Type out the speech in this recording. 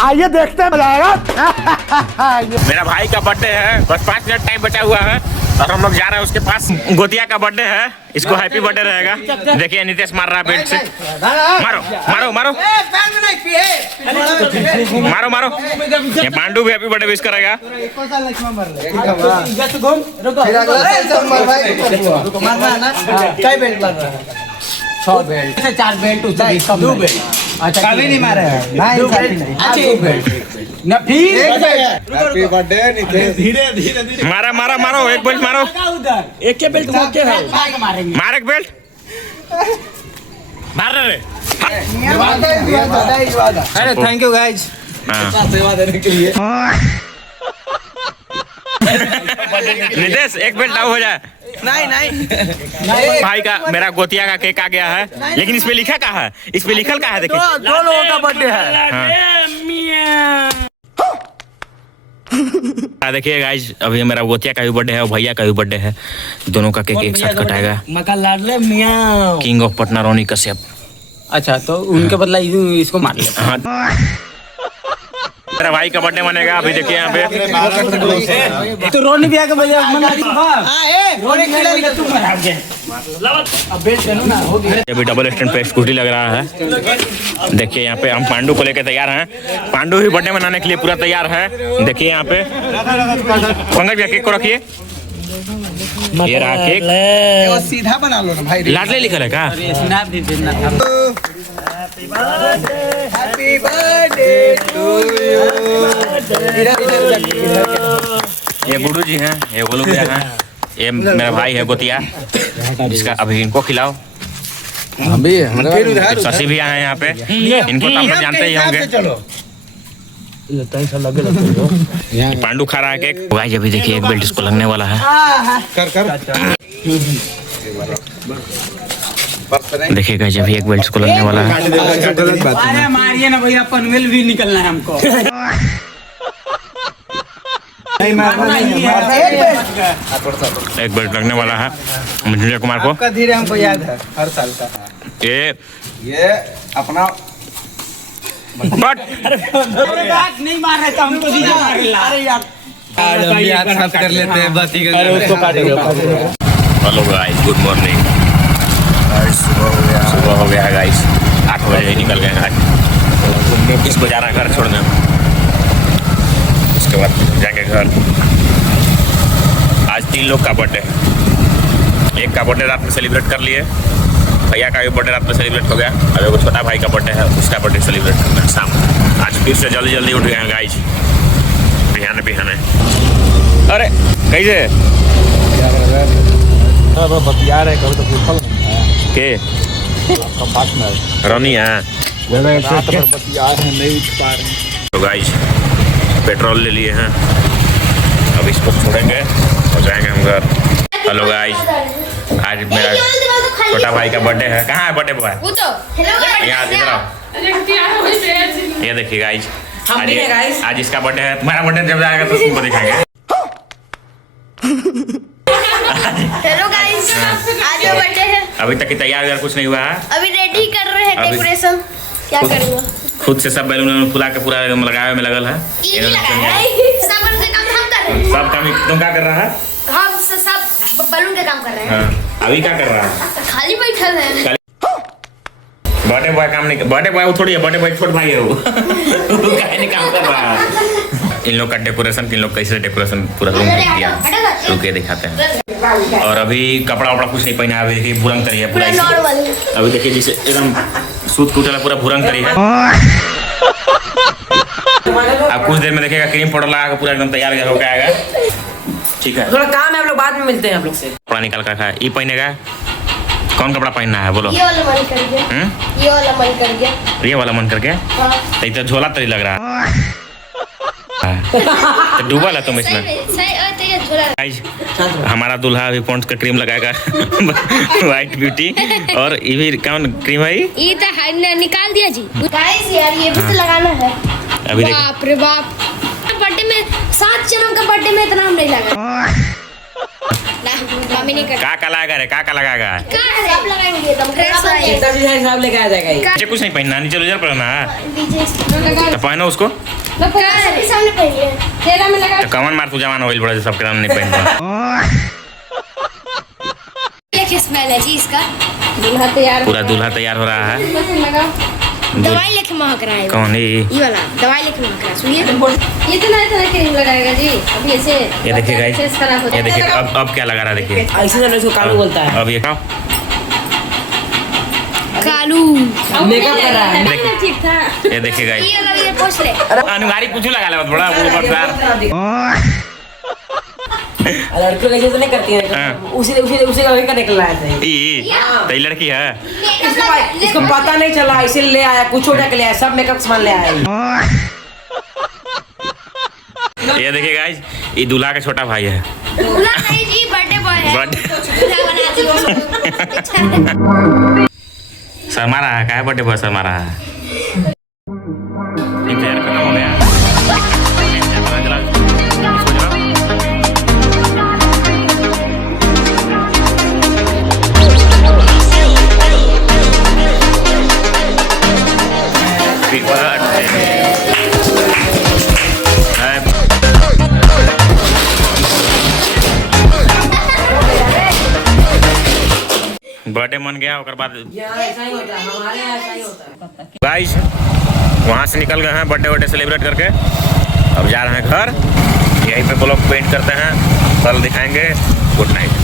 आइए देखते हैं, मजा आएगा। मेरा भाई का बर्थडे है, बस 5 मिनट टाइम बचा हुआ है और हम लोग जा रहे हैं उसके पास। गोतिया का बर्थडे है, इसको हैप्पी बर्थडे रहेगा। देखिए नितेश मार रहा है बेल्ट से। मारो मारो मारो मारो मारो। ये पांडू भी हैप्पी बर्थडे विश करेगा। Belt 4 belt 2 belt. अच्छा कभी नहीं मारे हैं ना फिर हैप्पी बर्थडे नितेश। धीरे धीरे धीरे मारा मारा मारो, एक बेल्ट मारो। एक के बेल्ट मौके है मार एक बेल्ट मार रहे। अरे थैंक यू गाइस सेवा देने के लिए। नितेश एक बेल्ट डाउन हो जाए। नहीं भाई का मेरा गोतिया का केक आ गया है, लेकिन इस पे लिखा क्या है? इस पे लिखल क्या है? देखिए दो लोगों का बर्थडे है। देखिए गाइस, अभी मेरा गोतिया का भी बर्थडे है और भैया का भी बर्थडे है। दोनों का केक एक साथ कटाएगा। मका लाडले मियां किंग ऑफ पटना रोनी कश्यप। अच्छा तो उनके बदला इसको मार ले। हाँ मेरा भाई का बर्थडे मनेगा। अभी देखिए यहाँ पे तो रोनी भी आके बजा मना दी। रोनी खिला दी तू मरा के। अब बेल्ट पहनो ना हो गया। अभी डबल स्टैंड पे स्कूटी लग रहा है। देखिए यहाँ पे हम पांडू को लेकर तैयार हैं। पांडू भी बर्थडे मनाने के लिए पूरा तैयार है। देखिए यहाँ पे पंकज भैया केक को रखिए। ये रहा केक। सीधा बना लो ना भाई। लाडले लिखल है क्या? स्नैप भी भेजना था। Happy birthday to you. ये गुरु जी हैं, ये गोलू भैया हैं, ये मेरा भाई है गोतिया, जिसका अभी इनको खिलाओ। शशि भी आए हैं यहाँ पे, इनको तो आप लोग जानते ही होंगे। पांडू खा रहा है केक। गाइस अभी देखिए एक बेल्ट इसको लगने वाला है। देखिए गाइस अभी एक बेल्ट इसको लगने वाला है। अरे मारिए ना भैया, पनवेल भी निकलना है हमको। एक बेल्ट लगने वाला है मृत्युंजय कुमार को। धीरे हमको याद है हर साल का। ये अपना बट नहीं मार रहे तो हमको दीजिए मार ला। अरे यार आज हम भी हाथ साफ कर लेते हैं बाती का। अरे उसको काटेंगे। Hello guys, good morning. सुबह हो गया है गाइस, 8 बजे ही निकल गए आज। इसको जा रहा है घर छोड़ने, उसके बाद जाके घर। आज 3 लोग का बर्थडे है। एक का बर्थडे रात में सेलिब्रेट कर लिए, भैया का भी बर्थडे रात में सेलिब्रेट हो गया। अब एगो छोटा भाई का बर्थडे है, उसका बर्थडे सेलिब्रेट करना है शाम। आज फिर से जल्दी जल्दी उठ गए हैं गाइस, बिहाने बिहाने। अरे कैसे बतिया रहे कभी तो के रोनी है तो गाइस पेट्रोल ले लिए हैं। अब इसको छोड़ेंगे और जाएंगे हम घर। हेलो गाइस, आज मेरा छोटा भाई का बर्थडे है। कहाँ है बर्थडे बॉय? यहाँ इधर आओ। ये देखिए गाइस, आज इसका बर्थडे है। तुम्हारा बर्थडे जब आएगा तो तुमको दिखाएंगे। हेलो गाइस, आज मेरा बर्थडे है। अभी तक की तैयार कुछ नहीं हुआ है। अभी रेडी कर रहे हैं डेकोरेशन। क्या करूँगा? खुद से सब बैलून फुला के पूरा एकदम लगाए में लगल है। सब बैलून का काम हम कर रहे हैं। सब काम तुम क्या कर रहा है? हम सब बैलून का काम कर रहे हैं। हाँ, अभी क्या कर रहा है? खाली बैठल है। बर्थडे बॉय काम नहीं, बर्थडे बॉय वो थोड़ी है, बर्थडे बॉय छोट भाई है वो। काहे नहीं काम कर रहा है। इन लोग का डेकोरेशन, इन लोग कैसे डेकोरेशन पूरा रूम किया, रुके दिखाते हैं। और अभी कपड़ा वपड़ा कुछ नहीं पहना है। अभी देखिए भुरंग करी है पूरा। अभी देखिए जैसे एकदम सूत कुटला पूरा भुरंग करी है। अब कुछ देर में देखिएगा क्रीम पाउडर लगा के पूरा एकदम तैयार होकर आएगा। ठीक है, थोड़ा काम है, हम लोग बाद में मिलते हैं आप लोग से। कपड़ा निकाल कर खाए। ये पहनेगा, कौन कपड़ा पहनना है बोलो? ये वाला मन कर गया। ये वाला मन कर गया। ये वाला मन करके तो झोला तरी लग रहा है। तो डूबल है तुम इसमें। गाइस, हमारा दूल्हा अभी पॉन्ड्स का क्रीम लगाएगा व्हाइट ब्यूटी। और ये भी कौन क्रीम है? ये तो निकाल दिया जी। गाइस यार ये भी तो लगाना है। अभी बाप रे बाप, बर्थडे में 7 जन्म का बर्थडे में इतना हम नहीं लगा। मम्मी नहीं करती। का लगाएगा रे, का लगाएगा? सब लगाएंगे तुम फ्रेश वाले। जितना चीज है हिसाब लेके आ जाएगा ये। नीचे कुछ नहीं पहनना, नीचे लुजर पहनना है डीजे तो पहनो उसको। सबके सामने पहनिए। तेरा में लगा तो कमन मार, तू जवान होइल बड़ा सबके सामने नहीं पहनता। क्या स्मेल है जी इसका? दूल्हा तैयार। पूरा दूल्हा तैयार हो रहा है। दवाई लेके महक रहा है। कौन है ये? ये वाला दवाई लेके महक रहा है। सुनिए इतना क्रीम लगाएगा जी अभी ऐसे। ये देखिए गाइस, फेस खराब हो ये देखिए जाएगा। अब क्या लगा रहा है, देखिए ऐसे ना इसको कालू बोलता है। अब ये खाओ। कालू मेकअप कर रहा है। ठीक था। ये देखिए गाइस, ये लगा, ये पोछ ले। अनुगारी कुछ लगा ले बड़ा वो बरसार। लड़कियों कैसे तो नहीं करती है। हाँ। उसी उसी का वही का निकल आया था। ई तो ये लड़की है। इसको पता नहीं चला, इसीलिए ले आया, कुछ छोटा के ले आया, सब मेकअप सामान ले आया। ये देखिए गाइस, ये दूल्हा का छोटा भाई है। दूल्हा नहीं जी, बर्थडे बॉय है। बर्थडे दूल्हा बना दियो। शर्मा रहा है, क्या है बर्थडे बॉय शर्मा रहा है। इंतजार करना हो गया। इसको जलाओ। Happy birthday. बर्थडे मन गया ओकर बाद ऐसा ही होता है, हमारे यहाँ ऐसा ही होता है। गाइस वहाँ से निकल गए हैं बर्थडे सेलिब्रेट करके। अब जा रहे हैं घर। यहीं पे ब्लॉग पेंट करते हैं, कल दिखाएंगे। Good night.